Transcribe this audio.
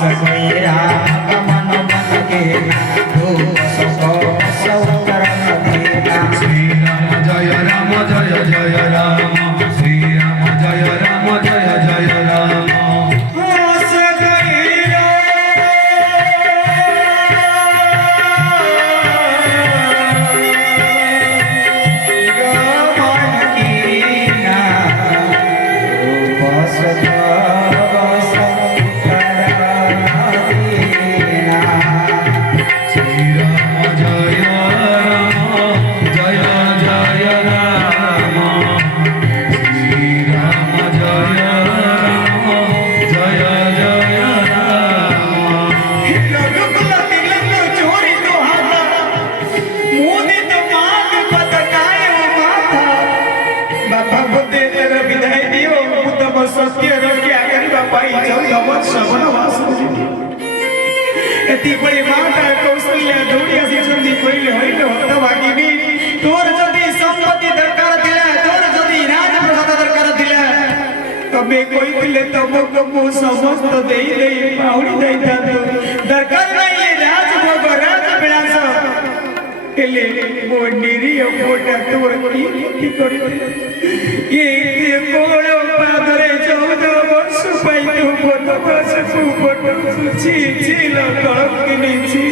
सकैया मन मन के तू सको सौकरन देना श्री राम जय राम जय जय राम श्री राम जय राम जय जय राम बड़ी माता कौशल्या दौड़िया शिक्षण पहले हईले हतभागी भी तोर जदि संपत्ति दरकार थिला तोर जदि राजप्रसाद दरकार थिला तबे कहिथिले तमको मु समस्त देई देई पाउडी दैता दरकार नाइले राजभोग राजविलास केले मो निरीय मोटा तोर की करी ये कोळो पादरे 14 वर्ष पाई तू फोटो बस तू फोटो छी छी लकड़ किनी छी